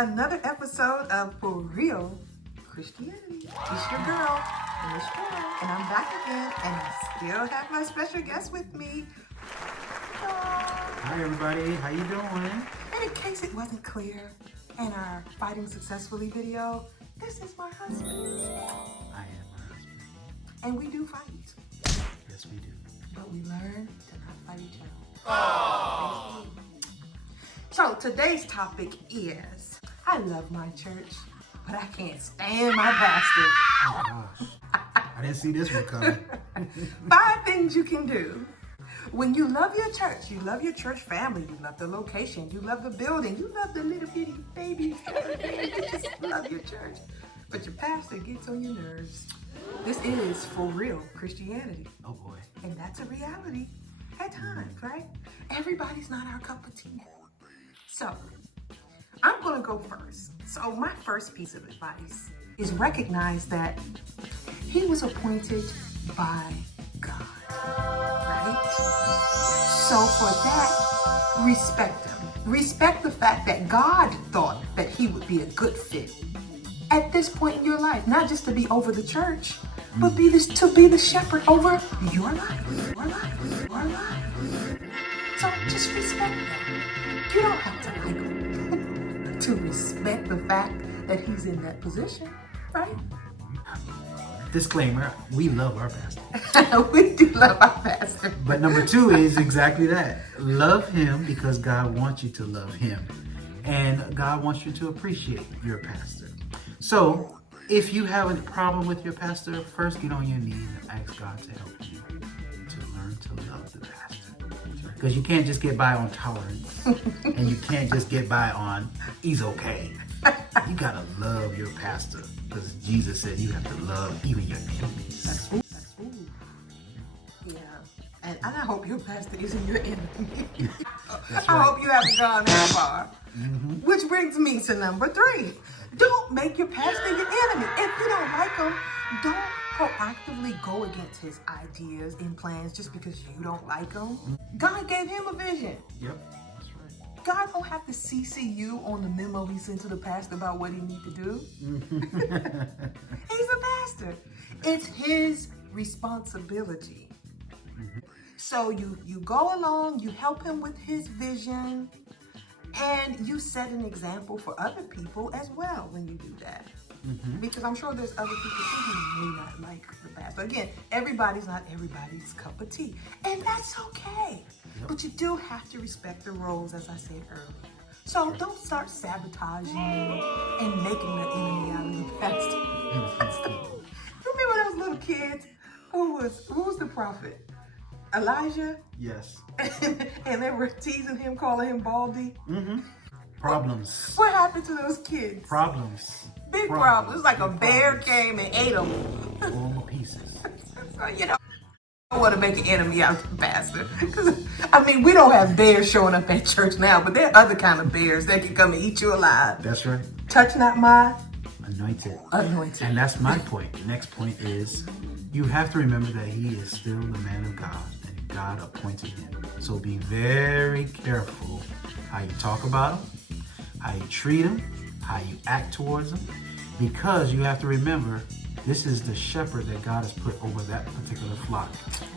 another episode of For Real Christianity. It's your girl, Miss Joel, and I'm back again, and I still have my special guest with me. Hi everybody, how you doing? And in case it wasn't clear in our Fighting Successfully video, this is my husband. I am my husband. And we do fight. Yes, we do. But we learn to not fight each other. Aww. So today's topic is, I love my church, but I can't stand my pastor. Oh gosh, I didn't see this one coming. 5 things you can do when you love your church. You love your church family. You love the location. You love the building. You love the little bitty babies. You just love your church. But your pastor gets on your nerves. This is For Real Christianity. Oh boy. And that's a reality at times, right? Everybody's not our cup of tea. So, I'm going to go first. So, my first piece of advice is recognize that he was appointed by God, right? So, for that, respect him. Respect the fact that God thought that he would be a good fit at this point in your life. Not just to be over the church, but to be the shepherd over your life. Your life. Your life. So, just respect that. You don't have to like him to respect the fact that he's in that position, right? Disclaimer, we love our pastor. We do love our pastor. But number 2 is exactly that. Love him because God wants you to love him. And God wants you to appreciate your pastor. So, if you have a problem with your pastor, first get on your knees and ask God to help you to learn to love the pastor. Because you can't just get by on tolerance, and you can't just get by on, he's okay. You gotta love your pastor, because Jesus said you have to love even your enemies. Ooh. Yeah, and I hope your pastor isn't your enemy. That's I right. hope you haven't gone that far. Mm-hmm. Which brings me to number 3. Don't make your pastor your enemy. If you don't like him, don't proactively go against his ideas and plans just because you don't like him. God gave him a vision. Yep, that's right. God don't have to CC you on the memo he sent to the pastor about what he needs to do. He's a pastor. It's his responsibility. So you go along, you help him with his vision, and you set an example for other people as well when you do that. Because I'm sure there's other people too who may not like the pastor. Again, everybody's not everybody's cup of tea. And that's okay. Yep. But you do have to respect the roles, as I said earlier. So don't start sabotaging and making an enemy out of the pastor. You remember those little kids? Who was the prophet? Elijah? Yes. And they were teasing him, calling him Baldy. Problems. What happened to those kids? Problems. Big problems. It's like a Big bear problems. came and ate them. All my pieces. So, you know, I don't want to make an enemy out of the pastor. Because, I mean, we don't have bears showing up at church now, but there are other kind of bears that can come and eat you alive. That's right. Touch not my Anointed. anointed. And that's my point. The next point is you have to remember that he is still the man of God and God appointed him. So be very careful how you talk about him, how you treat him, how you act towards him, because you have to remember this is the shepherd that God has put over that particular flock.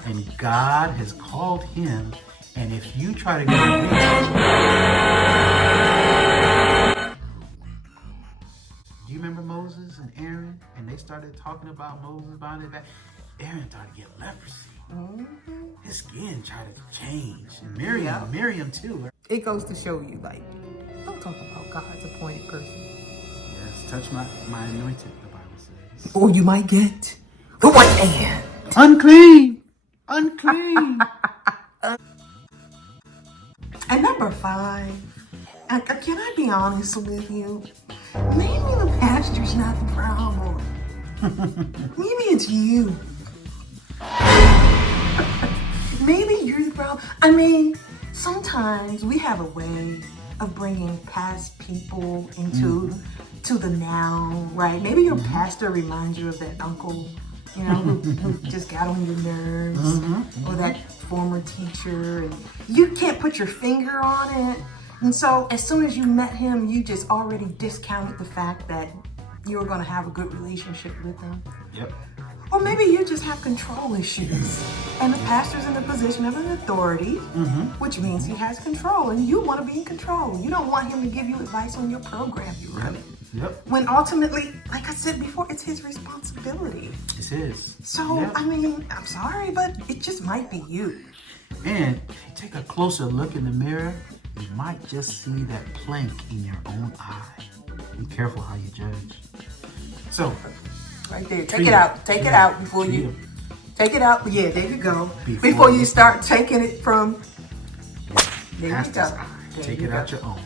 And God has called him, and if you try to go do you remember Moses and Aaron? And they started talking about Moses behind his back. Aaron started to get leprosy. His skin tried to change. And Miriam too. It goes to show you, like, don't talk about God's appointed person. Yes, touch my anointed, the Bible says. Or you might get the white man. Unclean! Unclean! And number 5, can I be honest with you? Maybe the pastor's not the problem. Maybe it's you. Maybe you're the problem. I mean, sometimes we have a way of bringing past people into to the now, right? Maybe your pastor reminds you of that uncle, you know, who just got on your nerves, or that former teacher, and you can't put your finger on it. And so as soon as you met him, you just already discounted the fact that you were going to have a good relationship with him. Yep. Or maybe you just have control issues. And the pastor's in a position of an authority, which means he has control. And you want to be in control. You don't want him to give you advice on your program you run. Yep. When ultimately, like I said before, it's his responsibility. It's his. So, Yep. I mean, I'm sorry, but it just might be you. And if you take a closer look in the mirror, you might just see that plank in your own eye. Be careful how you judge. So, Right there. Take treat it out. Take it out before treat you. him. Take it out. Yeah, there you go. Before you you start taking it from. There you Pastor's go. eye. There Take you it go. out your own.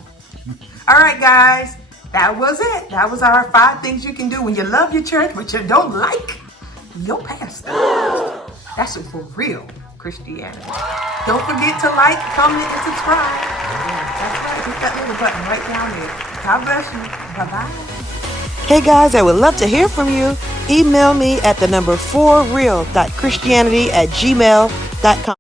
All right, guys. That was it. That was our 5 things you can do when you love your church, but you don't like your pastor. That's it for real Christianity. Don't forget to like, comment, and subscribe. That's right. Hit that little button right down there. God bless you. Bye-bye. Hey guys, I would love to hear from you. Email me at the number 4real.christianity@gmail.com.